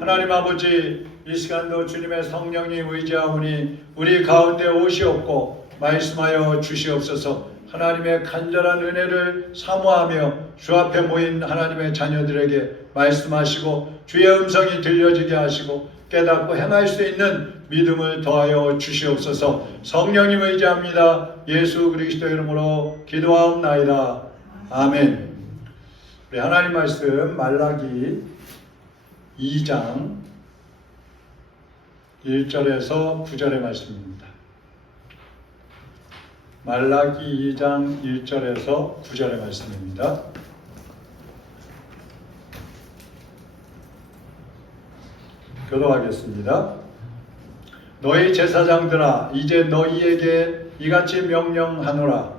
하나님 아버지, 이 시간도 주님의 성령님 의지하오니 우리 가운데 오시옵고 말씀하여 주시옵소서. 하나님의 간절한 은혜를 사모하며 주 앞에 모인 하나님의 자녀들에게 말씀하시고 주의 음성이 들려지게 하시고 깨닫고 행할 수 있는 믿음을 더하여 주시옵소서. 성령님 의지합니다. 예수 그리스도 이름으로 기도하옵나이다. 아멘. 우리 하나님 말씀 말라기 2장 1절에서 9절의 말씀입니다. 말라기 2장 1절에서 9절의 말씀입니다. 교도하겠습니다. 너희 제사장들아, 이제 너희에게 이같이 명령하노라.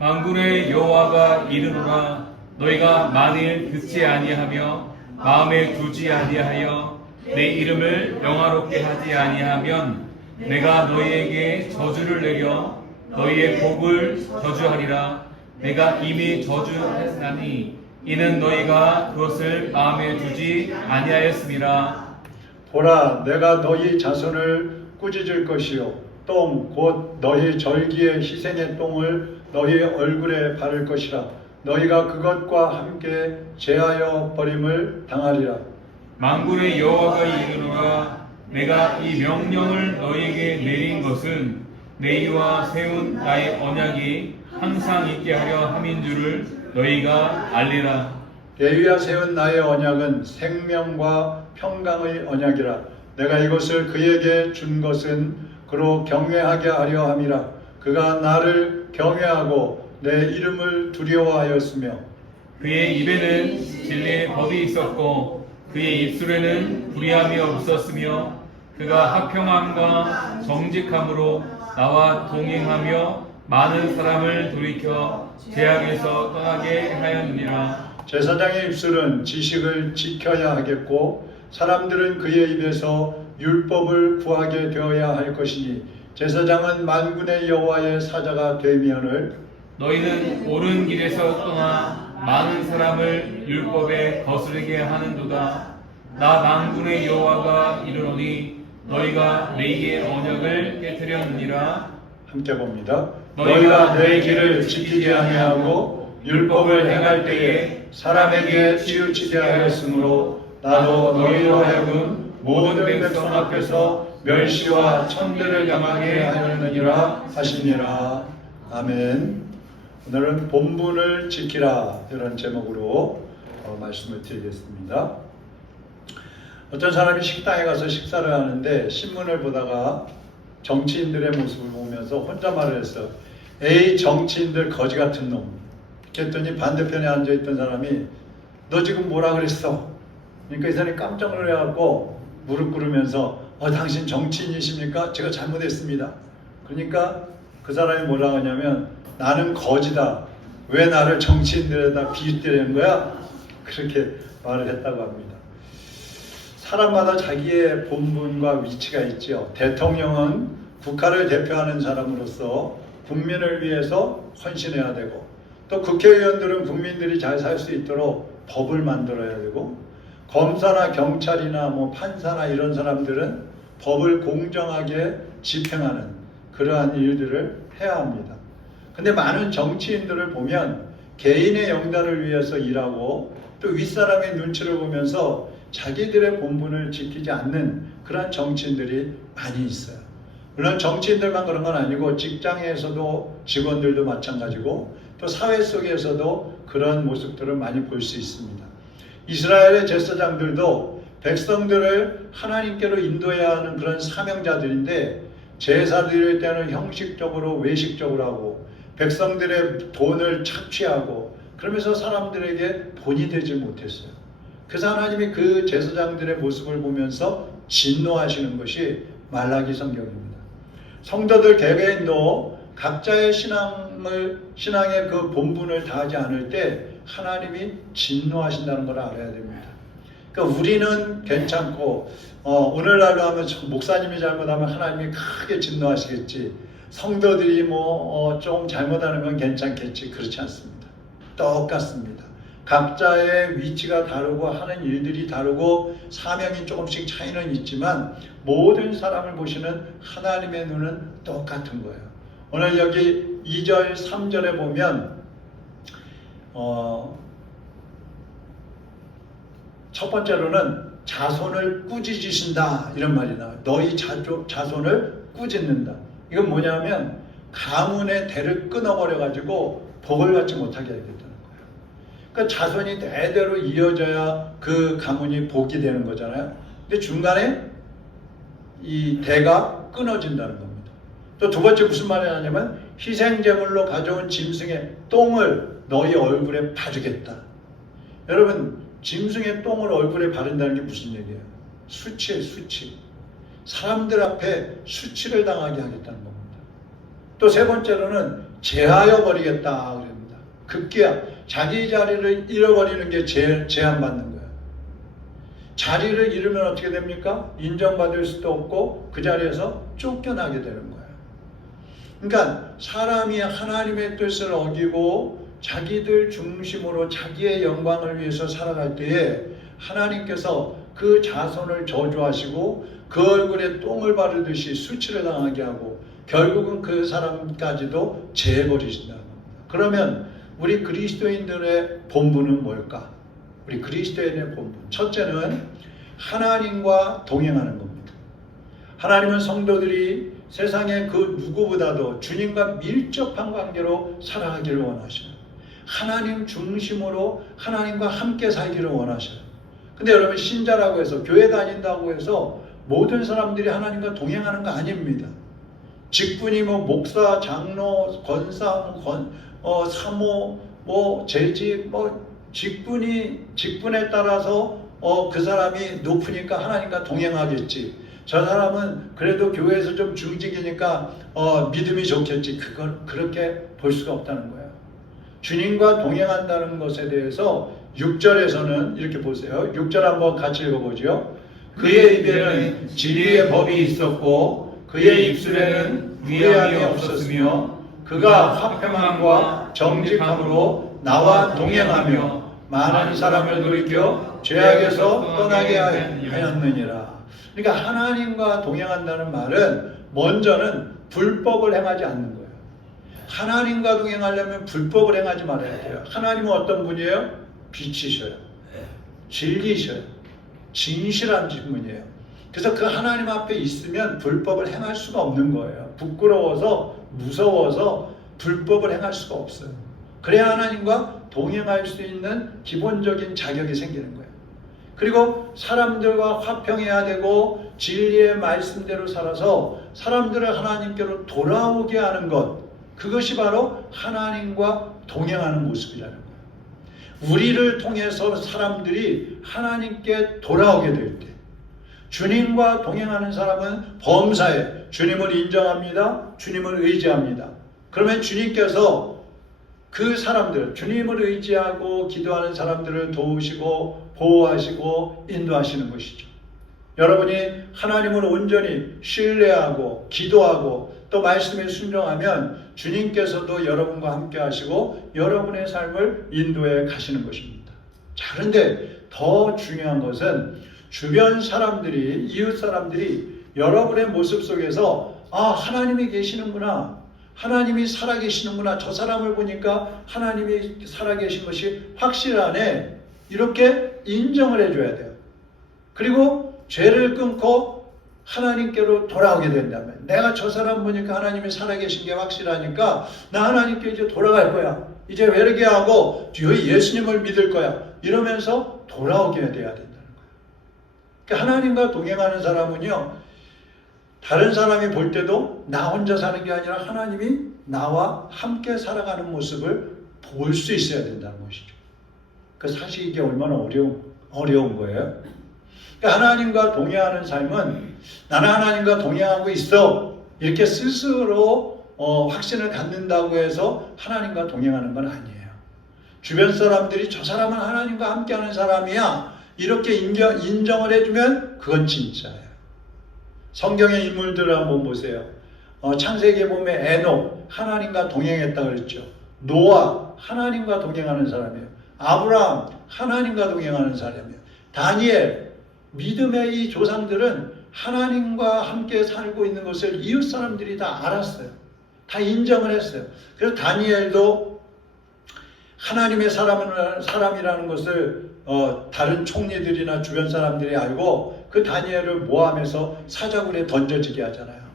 만군의 여호와가 이르노라. 너희가 만일 듣지 아니하며 마음에 두지 아니하여 내 이름을 영화롭게 하지 아니하면 내가 너희에게 저주를 내려 너희의 복을 저주하리라. 내가 이미 저주했나니 이는 너희가 그것을 마음에 두지 아니하였음이라. 보라, 내가 너희 자손을 꾸짖을 것이요 똥 곧 너희 절기의 희생의 똥을 너희 얼굴에 바를 것이라. 너희가 그것과 함께 제하여 버림을 당하리라. 만군의 여호와가 이르노라. 내가 이 명령을 너희에게 내린 것은 내이와 세운 나의 언약이 항상 있게 하려 함인 줄을 너희가 알리라. 내위와 세운 나의 언약은 생명과 평강의 언약이라. 내가 이것을 그에게 준 것은 그로 경외하게 하려 함이라. 그가 나를 경외하고 내 이름을 두려워하였으며 그의 입에는 진리의 법이 있었고 그의 입술에는 불의함이 없었으며 그가 합평함과 정직함으로 나와 동행하며 많은 사람을 돌이켜 죄악에서 떠나게 하였느니라. 제사장의 입술은 지식을 지켜야 하겠고 사람들은 그의 입에서 율법을 구하게 되어야 할 것이니 제사장은 만군의 여호와의 사자가 되면을 너희는 옳은 길에서 떠나 많은 사람을 율법에 거스르게 하는도다. 나 만군의 여호와가 이르노니 너희가 내게 언약을 깨뜨렸느니라. 함께 봅니다. 너희가 내 길을 지키게 아니하고 율법을 행할 때에 사람에게 치우치게 하였으므로 나도 너희로 하여금 모든 백성 앞에서 멸시와 천대를 당하게 하였느니라 하시니라. 아멘. 오늘은 본분을 지키라 이런 제목으로 말씀을 드리겠습니다. 어떤 사람이 식당에 가서 식사를 하는데 신문을 보다가 정치인들의 모습을 보면서 혼자 말을 했어. 에이 정치인들 거지 같은 놈. 그랬더니 반대편에 앉아있던 사람이 너 지금 뭐라 그랬어? 그러니까 이 사람이 깜짝 놀라갖고 무릎 꿇으면서 당신 정치인이십니까? 제가 잘못했습니다. 그러니까 그 사람이 뭐라고 하냐면 나는 거지다. 왜 나를 정치인들에다 비웃대는 거야? 그렇게 말을 했다고 합니다. 사람마다 자기의 본분과 위치가 있죠. 대통령은 국가를 대표하는 사람으로서 국민을 위해서 헌신해야 되고 또 국회의원들은 국민들이 잘 살 수 있도록 법을 만들어야 되고 검사나 경찰이나 판사나 이런 사람들은 법을 공정하게 집행하는 그러한 일들을 해야 합니다. 근데 많은 정치인들을 보면 개인의 영달을 위해서 일하고 또 윗사람의 눈치를 보면서 자기들의 본분을 지키지 않는 그런 정치인들이 많이 있어요. 물론 정치인들만 그런 건 아니고 직장에서도 직원들도 마찬가지고 또 사회 속에서도 그런 모습들을 많이 볼 수 있습니다. 이스라엘의 제사장들도 백성들을 하나님께로 인도해야 하는 그런 사명자들인데 제사 드릴 때는 형식적으로 외식적으로 하고 백성들의 돈을 착취하고 그러면서 사람들에게 본이 되지 못했어요. 그래서 하나님이 그 제사장들의 모습을 보면서 진노하시는 것이 말라기 성경입니다. 성도들 개개인도 각자의 신앙의 그 본분을 다하지 않을 때 하나님이 진노하신다는 걸 알아야 됩니다. 그러니까 우리는 괜찮고 오늘날로 하면 목사님이 잘못하면 하나님이 크게 진노하시겠지. 성도들이 조금 잘못하는 건 괜찮겠지. 그렇지 않습니다. 똑같습니다. 각자의 위치가 다르고 하는 일들이 다르고 사명이 조금씩 차이는 있지만 모든 사람을 보시는 하나님의 눈은 똑같은 거예요. 오늘 여기 2절 3절에 보면 첫 번째로는 자손을 꾸짖으신다 이런 말이 나와요. 너희 자손을 꾸짖는다. 이건 뭐냐면 가문의 대를 끊어버려 가지고 복을 받지 못하게 하겠다는 거예요. 그러니까 자손이 대대로 이어져야 그 가문이 복이 되는 거잖아요. 근데 중간에 이 대가 끊어진다는 겁니다. 또 두 번째 무슨 말이 하냐면 희생제물로 가져온 짐승의 똥을 너희 얼굴에 바르겠다. 여러분 짐승의 똥을 얼굴에 바른다는 게 무슨 얘기예요? 수치예요, 수치. 사람들 앞에 수치를 당하게 하겠다는 겁니다. 또 세 번째로는 제하여 버리겠다 그럽니다. 급기야 자기 자리를 잃어버리는 게 제한받는 거예요. 자리를 잃으면 어떻게 됩니까? 인정받을 수도 없고 그 자리에서 쫓겨나게 되는 거예요. 그러니까 사람이 하나님의 뜻을 어기고 자기들 중심으로 자기의 영광을 위해서 살아갈 때에 하나님께서 그 자손을 저주하시고 그 얼굴에 똥을 바르듯이 수치를 당하게 하고 결국은 그 사람까지도 제해버리신다는 겁니다. 그러면 우리 그리스도인들의 본분은 뭘까? 우리 그리스도인의 본분. 첫째는 하나님과 동행하는 겁니다. 하나님은 성도들이 세상의 그 누구보다도 주님과 밀접한 관계로 살아가기를 원하셔요. 하나님 중심으로 하나님과 함께 살기를 원하셔요. 근데 여러분 신자라고 해서 교회 다닌다고 해서 모든 사람들이 하나님과 동행하는 거 아닙니다. 직분이 뭐 목사, 장로, 권사, 사모, 재직, 직분에 따라서 그 사람이 높으니까 하나님과 동행하겠지. 저 사람은 그래도 교회에서 좀 중직이니까 믿음이 좋겠지. 그걸 그렇게 볼 수가 없다는 거예요. 주님과 동행한다는 것에 대해서 6절에서는 이렇게 보세요. 6절 한번 같이 읽어보죠. 그의 입에는 진리의 법이 있었고 그의 입술에는 무례함이 없었으며 그가 화평함과 정직함으로 나와 동행하며 많은 사람을 돌이켜 죄악에서 떠나게 하였느니라. 그러니까 하나님과 동행한다는 말은 먼저는 불법을 행하지 않는 거예요. 하나님과 동행하려면 불법을 행하지 말아야 돼요. 하나님은 어떤 분이에요? 빛이셔요. 진리셔요. 진실한 분이에요. 그래서 그 하나님 앞에 있으면 불법을 행할 수가 없는 거예요. 부끄러워서 무서워서 불법을 행할 수가 없어요. 그래야 하나님과 동행할 수 있는 기본적인 자격이 생기는 거예요. 그리고 사람들과 화평해야 되고 진리의 말씀대로 살아서 사람들을 하나님께로 돌아오게 하는 것, 그것이 바로 하나님과 동행하는 모습이라는 거예요. 우리를 통해서 사람들이 하나님께 돌아오게 될 때, 주님과 동행하는 사람은 범사에 주님을 인정합니다. 주님을 의지합니다. 그러면 주님께서 그 사람들, 주님을 의지하고 기도하는 사람들을 도우시고 보호하시고 인도하시는 것이죠. 여러분이 하나님을 온전히 신뢰하고 기도하고 또 말씀에 순종하면 주님께서도 여러분과 함께 하시고 여러분의 삶을 인도해 가시는 것입니다. 자, 그런데 더 중요한 것은 주변 사람들이, 이웃 사람들이 여러분의 모습 속에서 하나님이 계시는구나, 하나님이 살아계시는구나, 저 사람을 보니까 하나님이 살아계신 것이 확실하네, 이렇게 인정을 해줘야 돼요. 그리고 죄를 끊고 하나님께로 돌아오게 된다면, 내가 저 사람 보니까 하나님이 살아계신 게 확실하니까 나 하나님께 이제 돌아갈 거야, 이제 회개하고 예수님을 믿을 거야, 이러면서 돌아오게 돼야 된다는 거예요. 그러니까 하나님과 동행하는 사람은요, 다른 사람이 볼 때도 나 혼자 사는 게 아니라 하나님이 나와 함께 살아가는 모습을 볼 수 있어야 된다는 것이죠. 그 사실 이게 얼마나 어려운 거예요. 그러니까 하나님과 동행하는 삶은 나는 하나님과 동행하고 있어, 이렇게 스스로 확신을 갖는다고 해서 하나님과 동행하는 건 아니에요. 주변 사람들이 저 사람은 하나님과 함께하는 사람이야, 이렇게 인정을 해주면 그건 진짜예요. 성경의 인물들을 한번 보세요. 창세기에 보면 에녹, 하나님과 동행했다 그랬죠. 노아, 하나님과 동행하는 사람이에요. 아브라함 하나님과 동행하는 사람이에요. 다니엘 믿음의 이 조상들은 하나님과 함께 살고 있는 것을 이웃 사람들이 다 알았어요. 다 인정을 했어요. 그래서 다니엘도 하나님의 사람이라는 것을 다른 총리들이나 주변 사람들이 알고 그 다니엘을 모함해서 사자굴에 던져지게 하잖아요.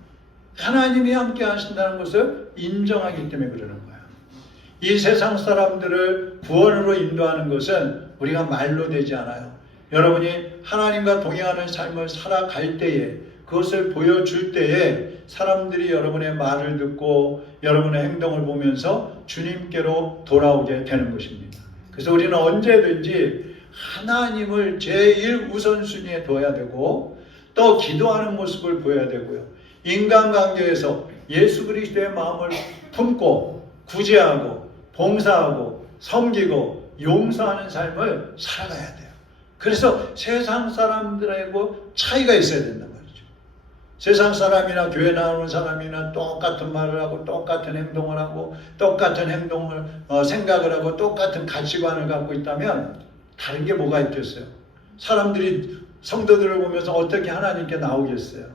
하나님이 함께 하신다는 것을 인정하기 때문에 그러는 거예요. 이 세상 사람들을 구원으로 인도하는 것은 우리가 말로 되지 않아요. 여러분이 하나님과 동행하는 삶을 살아갈 때에, 그것을 보여줄 때에 사람들이 여러분의 말을 듣고 여러분의 행동을 보면서 주님께로 돌아오게 되는 것입니다. 그래서 우리는 언제든지 하나님을 제일 우선순위에 둬야 되고, 또 기도하는 모습을 보여야 되고요. 인간관계에서 예수 그리스도의 마음을 품고 구제하고 봉사하고 섬기고 용서하는 삶을 살아가야 돼요. 그래서 세상 사람들하고 차이가 있어야 된단 말이죠. 세상 사람이나 교회 나오는 사람이나 똑같은 말을 하고 똑같은 행동을 하고 똑같은 생각을 하고 똑같은 가치관을 갖고 있다면 다른 게 뭐가 있겠어요? 사람들이 성도들을 보면서 어떻게 하나님께 나오겠어요?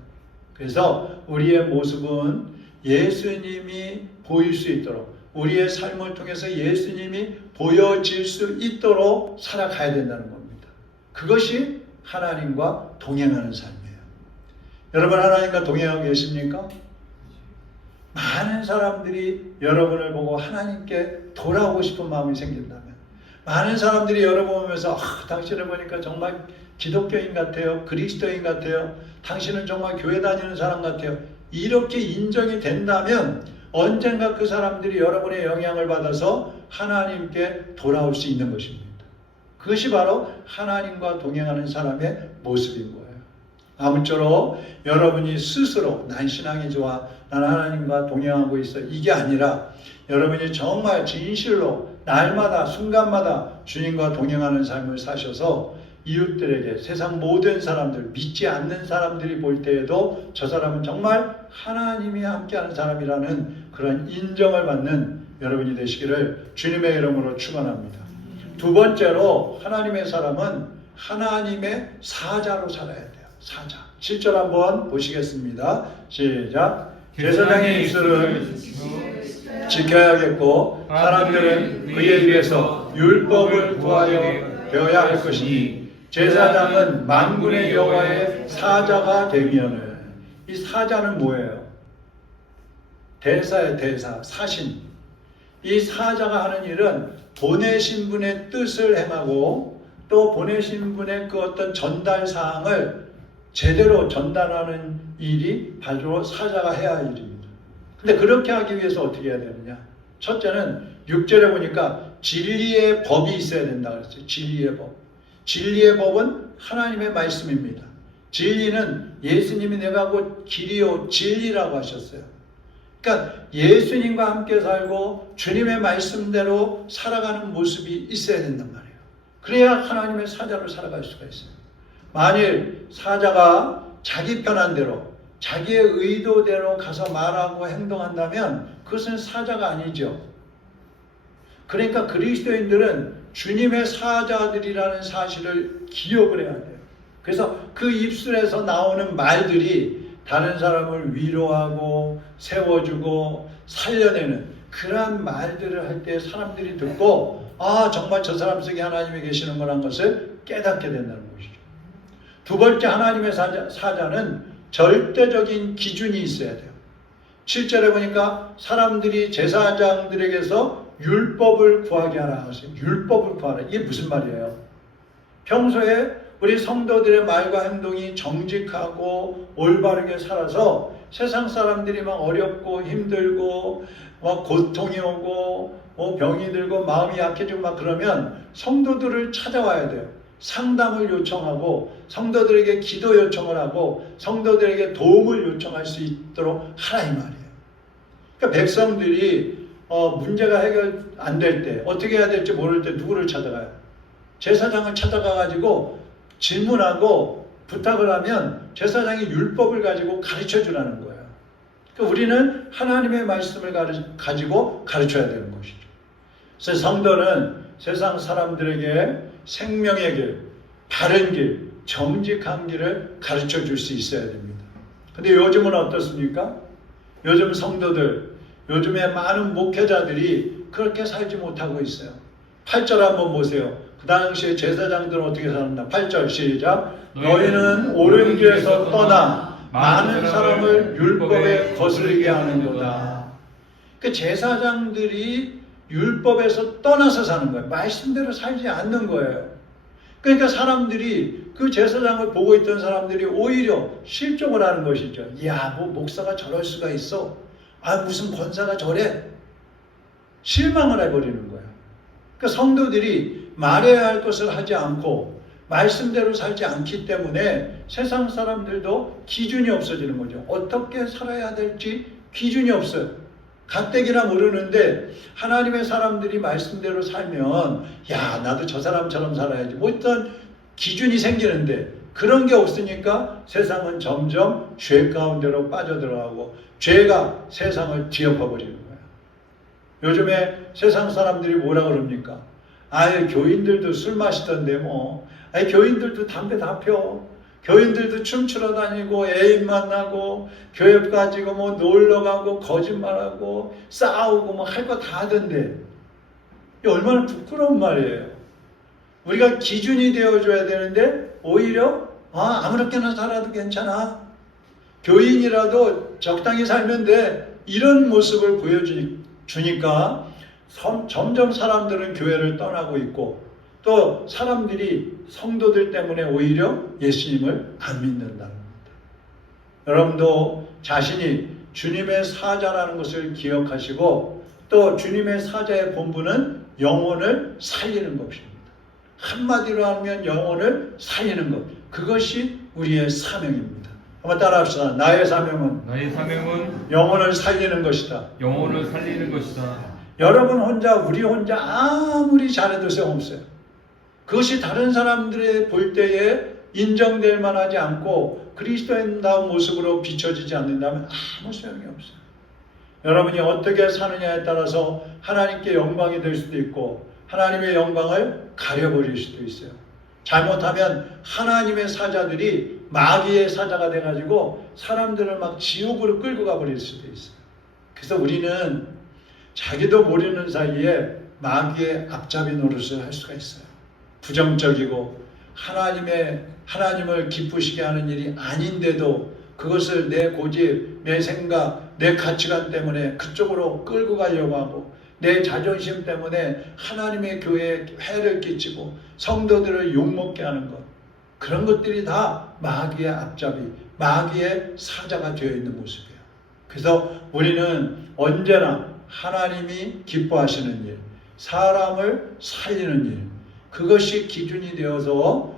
그래서 우리의 모습은 예수님이 보일 수 있도록, 우리의 삶을 통해서 예수님이 보여질 수 있도록 살아가야 된다는 겁니다. 그것이 하나님과 동행하는 삶이에요. 여러분, 하나님과 동행하고 계십니까? 많은 사람들이 여러분을 보고 하나님께 돌아오고 싶은 마음이 생긴다면, 많은 사람들이 여러분 보면서 당신을 보니까 정말 기독교인 같아요, 그리스도인 같아요, 당신은 정말 교회 다니는 사람 같아요, 이렇게 인정이 된다면 언젠가 그 사람들이 여러분의 영향을 받아서 하나님께 돌아올 수 있는 것입니다. 그것이 바로 하나님과 동행하는 사람의 모습인 거예요. 아무쪼록 여러분이 스스로 난 신앙이 좋아, 난 하나님과 동행하고 있어, 이게 아니라 여러분이 정말 진실로 날마다 순간마다 주님과 동행하는 삶을 사셔서 이웃들에게, 세상 모든 사람들, 믿지 않는 사람들이 볼 때에도 저 사람은 정말 하나님이 함께하는 사람이라는 그런 인정을 받는 여러분이 되시기를 주님의 이름으로 축원합니다. 두 번째로, 하나님의 사람은 하나님의 사자로 살아야 돼요. 사자. 7절 한번 보시겠습니다. 시작. 제사장의 입술을 지켜야겠고 사람들은 그의 입에서 율법을 구하여 배워야 할 것이니 제사장은 만군의 여호와의 사자가 되면은, 이 사자는 뭐예요? 대사의 대사, 사신. 이 사자가 하는 일은 보내신 분의 뜻을 행하고 또 보내신 분의 그 어떤 전달 사항을 제대로 전달하는 일이 바로 사자가 해야 할 일입니다. 근데 그렇게 하기 위해서 어떻게 해야 되느냐? 첫째는 6절에 보니까 진리의 법이 있어야 된다 그랬어요. 진리의 법. 진리의 법은 하나님의 말씀입니다. 진리는 예수님이 내가 곧 길이요 진리라고 하셨어요. 그러니까 예수님과 함께 살고 주님의 말씀대로 살아가는 모습이 있어야 된단 말이에요. 그래야 하나님의 사자로 살아갈 수가 있어요. 만일 사자가 자기 편한 대로, 자기의 의도대로 가서 말하고 행동한다면 그것은 사자가 아니죠. 그러니까 그리스도인들은 주님의 사자들이라는 사실을 기억을 해야 돼요. 그래서 그 입술에서 나오는 말들이 다른 사람을 위로하고 세워주고 살려내는 그러한 말들을 할 때 사람들이 듣고 정말 저 사람 속에 하나님이 계시는 거라는 것을 깨닫게 된다는 것이죠. 두 번째, 하나님의 사자는 절대적인 기준이 있어야 돼요. 7절에 보니까 사람들이 제사장들에게서 율법을 구하게 하라 하세요. 율법을 구하라. 이게 무슨 말이에요? 평소에 우리 성도들의 말과 행동이 정직하고 올바르게 살아서 세상 사람들이 막 어렵고 힘들고 막 고통이 오고 병이 들고 마음이 약해지고 막 그러면 성도들을 찾아와야 돼요. 상담을 요청하고 성도들에게 기도 요청을 하고 성도들에게 도움을 요청할 수 있도록 하라 이 말이에요. 그러니까 백성들이 문제가 해결 안 될 때, 어떻게 해야 될지 모를 때 누구를 찾아가요? 제사장을 찾아가가지고 질문하고 부탁을 하면 제사장이 율법을 가지고 가르쳐 주라는 거예요. 그러니까 우리는 하나님의 말씀을 가지고 가르쳐야 되는 것이죠. 그래서 성도는 세상 사람들에게 생명의 길, 바른 길, 정직한 길을 가르쳐 줄 수 있어야 됩니다. 근데 요즘은 어떻습니까? 요즘 성도들, 요즘에 많은 목회자들이 그렇게 살지 못하고 있어요. 8절 한번 보세요. 그 당시에 제사장들은 어떻게 살았나? 8절 시작. 너희는 옳은 길에서 떠나 많은 사람을 율법에 거스르게 하는도다. 그 제사장들이 율법에서 떠나서 사는 거예요. 말씀대로 살지 않는 거예요. 그러니까 사람들이 그 제사장을 보고 있던 사람들이 오히려 실족을 하는 것이죠. 야, 뭐 목사가 저럴 수가 있어. 아, 무슨 권사가 저래. 실망을 해버리는 거예요. 그러니까 성도들이 말해야 할 것을 하지 않고 말씀대로 살지 않기 때문에 세상 사람들도 기준이 없어지는 거죠. 어떻게 살아야 될지 기준이 없어요. 가뜩이나 모르는데 하나님의 사람들이 말씀대로 살면 야, 나도 저 사람처럼 살아야지. 뭐 어떤 기준이 생기는데 그런 게 없으니까 세상은 점점 죄 가운데로 빠져들어가고 죄가 세상을 뒤엎어버리는 거예요. 요즘에 세상 사람들이 뭐라 그럽니까? 아예 교인들도 술 마시던데 뭐. 아예 교인들도 담배 다 펴. 교인들도 춤추러 다니고 애인 만나고 교회 가지고 뭐 놀러 가고 거짓말하고 싸우고 뭐 할 거 다 하던데 이 얼마나 부끄러운 말이에요. 우리가 기준이 되어줘야 되는데 오히려 아무렇게나 살아도 괜찮아. 교인이라도 적당히 살면 돼. 이런 모습을 보여주니까 점점 사람들은 교회를 떠나고 있고 또 사람들이 성도들 때문에 오히려 예수님을 안 믿는다는 겁니다. 여러분도 자신이 주님의 사자라는 것을 기억하시고 또 주님의 사자의 본분은 영혼을 살리는 것입니다. 한마디로 하면 영혼을 살리는 것. 그것이 우리의 사명입니다. 한번 따라합시다. 나의 사명은 영혼을 살리는 것이다. 영혼을 살리는 것이다. 여러분 혼자, 우리 혼자 아무리 잘해도 소용없어요. 그것이 다른 사람들의 볼 때에 인정될 만하지 않고 그리스도인다운 모습으로 비춰지지 않는다면 아무 소용이 없어요. 여러분이 어떻게 사느냐에 따라서 하나님께 영광이 될 수도 있고 하나님의 영광을 가려버릴 수도 있어요. 잘못하면 하나님의 사자들이 마귀의 사자가 돼가지고 사람들을 막 지옥으로 끌고 가버릴 수도 있어요. 그래서 우리는 자기도 모르는 사이에 마귀의 앞잡이 노릇을 할 수가 있어요. 부정적이고 하나님을 기쁘시게 하는 일이 아닌데도 그것을 내 고집, 내 생각, 내 가치관 때문에 그쪽으로 끌고 가려고 하고 내 자존심 때문에 하나님의 교회에 해를 끼치고 성도들을 욕먹게 하는 것, 그런 것들이 다 마귀의 앞잡이, 마귀의 사자가 되어 있는 모습이에요. 그래서 우리는 언제나 하나님이 기뻐하시는 일, 사람을 살리는 일, 그것이 기준이 되어서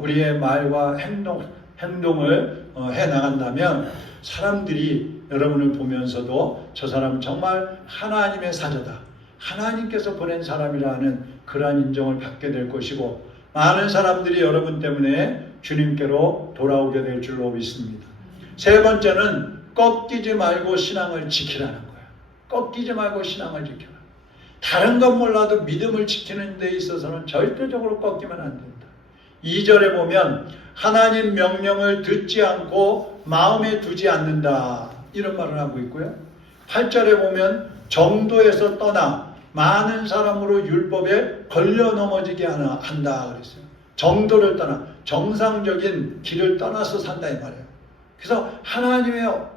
우리의 말과 행동을 해나간다면 사람들이 여러분을 보면서도 저 사람 정말 하나님의 사자다, 하나님께서 보낸 사람이라는 그러한 인정을 받게 될 것이고 많은 사람들이 여러분 때문에 주님께로 돌아오게 될 줄로 믿습니다. 세 번째는 꺾이지 말고 신앙을 지키라는 거예요. 꺾이지 말고 신앙을 지켜라. 다른 건 몰라도 믿음을 지키는 데 있어서는 절대적으로 꺾이면 안 된다. 2절에 보면 하나님 명령을 듣지 않고 마음에 두지 않는다, 이런 말을 하고 있고요. 8절에 보면 정도에서 떠나 많은 사람으로 율법에 걸려 넘어지게 한다 그랬어요. 정도를 떠나 정상적인 길을 떠나서 산다 이 말이에요. 그래서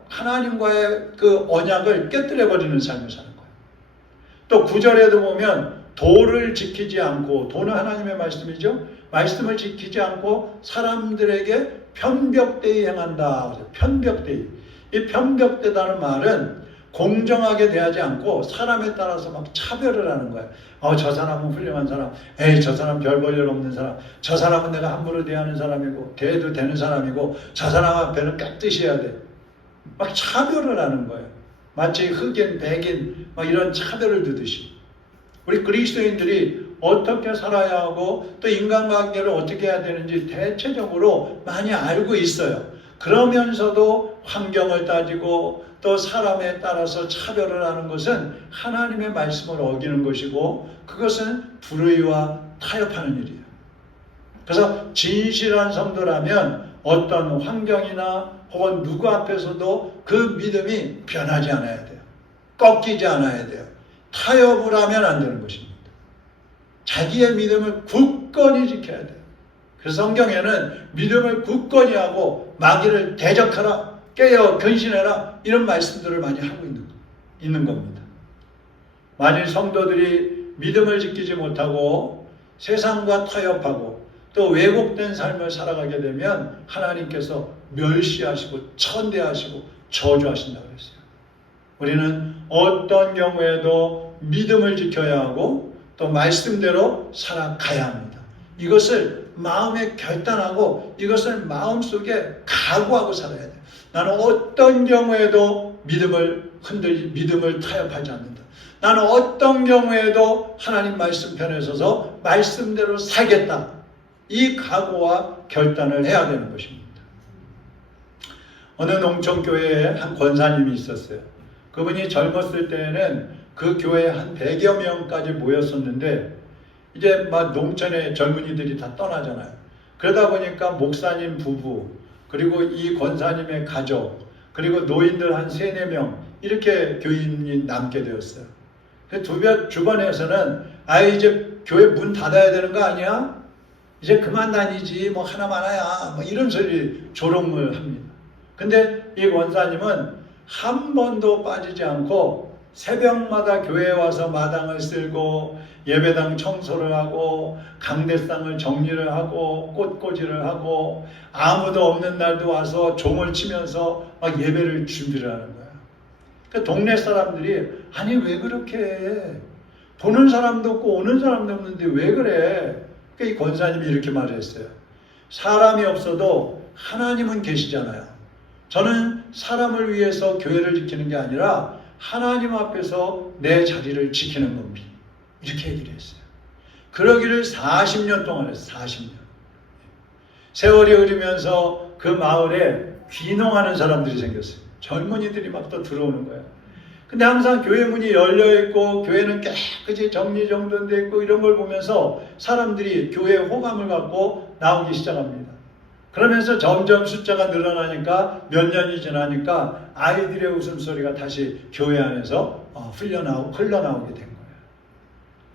하나님과의 그 언약을 깨뜨려버리는 삶을 사는 거예요. 또 9절에도 보면 도를 지키지 않고, 도는 하나님의 말씀이죠. 말씀을 지키지 않고 사람들에게 편벽되이 행한다. 편벽되이. 이 편벽되다는 말은 공정하게 대하지 않고 사람에 따라서 막 차별을 하는 거예요. 저 사람은 훌륭한 사람, 저 사람 별 볼 일 없는 사람, 저 사람은 내가 함부로 대하는 사람이고 대해도 되는 사람이고 저 사람 앞에는 깍듯이 해야 돼. 막 차별을 하는 거예요. 마치 흑인, 백인 막 이런 차별을 두듯이. 우리 그리스도인들이 어떻게 살아야 하고 또 인간관계를 어떻게 해야 되는지 대체적으로 많이 알고 있어요. 그러면서도 환경을 따지고 또 사람에 따라서 차별을 하는 것은 하나님의 말씀을 어기는 것이고 그것은 불의와 타협하는 일이에요. 그래서 진실한 성도라면 어떤 환경이나 혹은 누구 앞에서도 그 믿음이 변하지 않아야 돼요. 꺾이지 않아야 돼요. 타협을 하면 안 되는 것입니다. 자기의 믿음을 굳건히 지켜야 돼요. 그래서 성경에는 믿음을 굳건히 하고 마귀를 대적하라, 깨어 근신해라, 이런 말씀들을 많이 하고 있는 겁니다. 만일 성도들이 믿음을 지키지 못하고 세상과 타협하고 또 왜곡된 삶을 살아가게 되면 하나님께서 멸시하시고 천대하시고 저주하신다고 그랬어요. 우리는 어떤 경우에도 믿음을 지켜야 하고 또 말씀대로 살아가야 합니다. 이것을 마음에 결단하고 이것을 마음속에 각오하고 살아야 돼요. 나는 어떤 경우에도 믿음을 타협하지 않는다. 나는 어떤 경우에도 하나님 말씀 편에 서서 말씀대로 살겠다. 이 각오와 결단을 해야 되는 것입니다. 어느 농촌교회에 한 권사님이 있었어요. 그분이 젊었을 때에는 그 교회에 한 100여 명까지 모였었는데 이제 막 농촌의 젊은이들이 다 떠나잖아요. 그러다 보니까 목사님 부부, 그리고 이 권사님의 가족, 그리고 노인들 한 3, 4명 이렇게 교인이 남게 되었어요. 주변에서는 이제 교회 문 닫아야 되는 거 아니야? 이제 그만 다니지 뭐 하나만 하야 뭐 이런 소리 조롱을 합니다. 근데 이 권사님은 한 번도 빠지지 않고 새벽마다 교회에 와서 마당을 쓸고 예배당 청소를 하고 강대상을 정리를 하고 꽃꽂이를 하고 아무도 없는 날도 와서 종을 치면서 막 예배를 준비를 하는 거예요. 그러니까 동네 사람들이 아니 왜 그렇게 해? 보는 사람도 없고 오는 사람도 없는데 왜 그래? 그러니까 이 권사님이 이렇게 말을 했어요. 사람이 없어도 하나님은 계시잖아요. 저는 사람을 위해서 교회를 지키는 게 아니라 하나님 앞에서 내 자리를 지키는 겁니다. 이렇게 얘기를 했어요. 그러기를 40년 동안 했어요. 40년. 세월이 흐르면서 그 마을에 귀농하는 사람들이 생겼어요. 젊은이들이 막 또 들어오는 거예요. 근데 항상 교회 문이 열려있고 교회는 깨끗이 정리정돈되어 있고 이런 걸 보면서 사람들이 교회에 호감을 갖고 나오기 시작합니다. 그러면서 점점 숫자가 늘어나니까 몇 년이 지나니까 아이들의 웃음소리가 다시 교회 안에서 흘러나오게 된 거예요.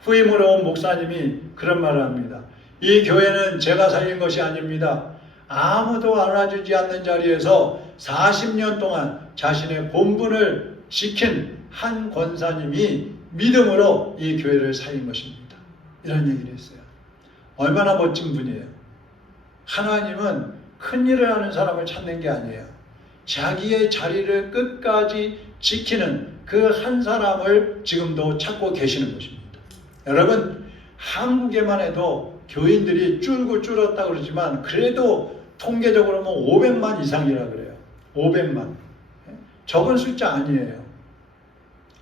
후임으로 온 목사님이 그런 말을 합니다. 이 교회는 제가 살린 것이 아닙니다. 아무도 알아주지 않는 자리에서 40년 동안 자신의 본분을 지킨 한 권사님이 믿음으로 이 교회를 살린 것입니다. 이런 얘기를 했어요. 얼마나 멋진 분이에요. 하나님은 큰 일을 하는 사람을 찾는 게 아니에요. 자기의 자리를 끝까지 지키는 그 한 사람을 지금도 찾고 계시는 것입니다. 여러분, 한국에만 해도 교인들이 줄었다고 그러지만 그래도 통계적으로 500만 이상이라 그래요. 500만. 적은 숫자 아니에요.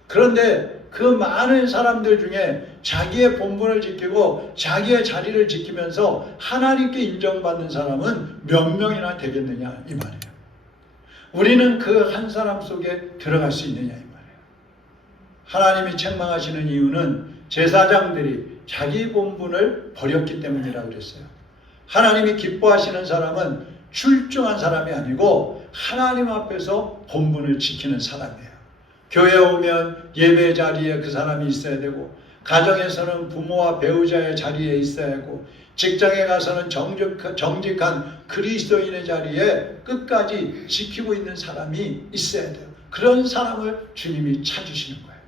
그런데 그 많은 사람들 중에 자기의 본분을 지키고 자기의 자리를 지키면서 하나님께 인정받는 사람은 몇 명이나 되겠느냐 이 말이에요. 우리는 그 한 사람 속에 들어갈 수 있느냐 이 말이에요. 하나님이 책망하시는 이유는 제사장들이 자기 본분을 버렸기 때문이라고 그랬어요. 하나님이 기뻐하시는 사람은 출중한 사람이 아니고 하나님 앞에서 본분을 지키는 사람이에요. 교회에 오면 예배 자리에 그 사람이 있어야 되고, 가정에서는 부모와 배우자의 자리에 있어야 하고, 직장에 가서는 정직한 그리스도인의 자리에 끝까지 지키고 있는 사람이 있어야 돼요. 그런 사람을 주님이 찾으시는 거예요.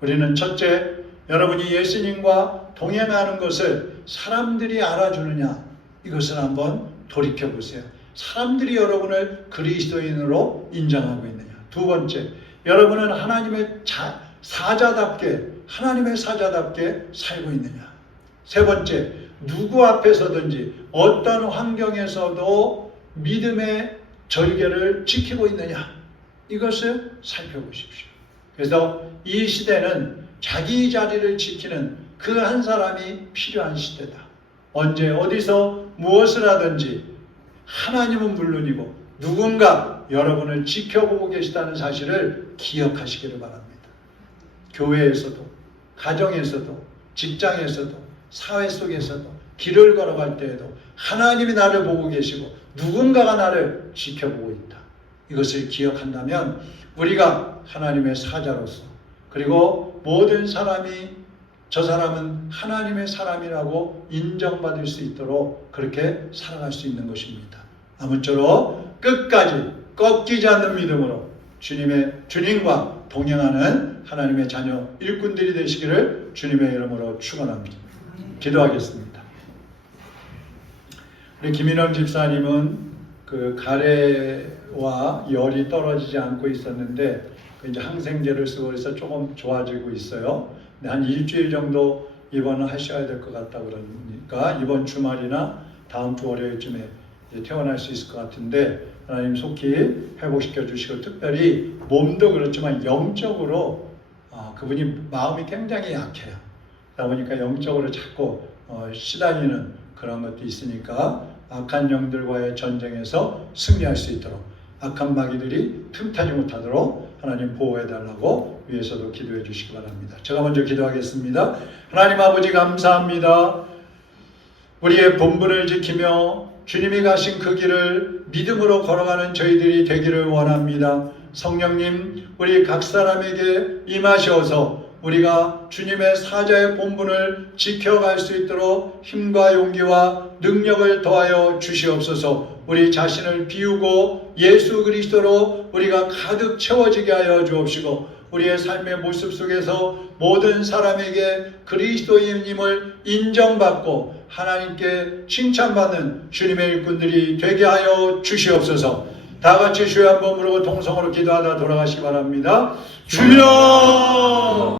우리는 첫째, 여러분이 예수님과 동행하는 것을 사람들이 알아주느냐, 이것을 한번 돌이켜보세요. 사람들이 여러분을 그리스도인으로 인정하고 있느냐. 두 번째, 여러분은 하나님의 하나님의 사자답게 살고 있느냐. 세 번째, 누구 앞에서든지 어떤 환경에서도 믿음의 절개를 지키고 있느냐. 이것을 살펴보십시오. 그래서 이 시대는 자기 자리를 지키는 그 한 사람이 필요한 시대다. 언제 어디서 무엇을 하든지 하나님은 물론이고 누군가 여러분을 지켜보고 계시다는 사실을 기억하시기를 바랍니다. 교회에서도, 가정에서도, 직장에서도 사회 속에서도 길을 걸어갈 때에도 하나님이 나를 보고 계시고 누군가가 나를 지켜보고 있다. 이것을 기억한다면 우리가 하나님의 사자로서 그리고 모든 사람이 저 사람은 하나님의 사람이라고 인정받을 수 있도록 그렇게 살아갈 수 있는 것입니다. 아무쪼록 끝까지 꺾이지 않는 믿음으로 주님과 동행하는 하나님의 자녀 일꾼들이 되시기를 주님의 이름으로 축원합니다. 기도하겠습니다. 우리 김인영 집사님은 그 가래와 열이 떨어지지 않고 있었는데 이제 항생제를 쓰고 그래서 조금 좋아지고 있어요. 근데 한 일주일 정도 입원을 하셔야 될 것 같다 그러니까 이번 주말이나 다음 주 월요일쯤에 퇴원할 수 있을 것 같은데 하나님 속히 회복시켜 주시고 특별히 몸도 그렇지만 영적으로 그분이 마음이 굉장히 약해요. 그러다 보니까 영적으로 자꾸 시달리는 그런 것도 있으니까 악한 영들과의 전쟁에서 승리할 수 있도록 악한 마귀들이 틈타지 못하도록 하나님 보호해달라고 위에서도 기도해 주시기 바랍니다. 제가 먼저 기도하겠습니다. 하나님 아버지 감사합니다. 우리의 본분을 지키며 주님이 가신 그 길을 믿음으로 걸어가는 저희들이 되기를 원합니다. 성령님, 우리 각 사람에게 임하셔서 우리가 주님의 사자의 본분을 지켜갈 수 있도록 힘과 용기와 능력을 더하여 주시옵소서. 우리 자신을 비우고 예수 그리스도로 우리가 가득 채워지게 하여 주옵시고 우리의 삶의 모습 속에서 모든 사람에게 그리스도인임을 인정받고 하나님께 칭찬받는 주님의 일꾼들이 되게 하여 주시옵소서. 다 같이 주여 한번 부르고 동성으로 기도하다 돌아가시기 바랍니다. 주여!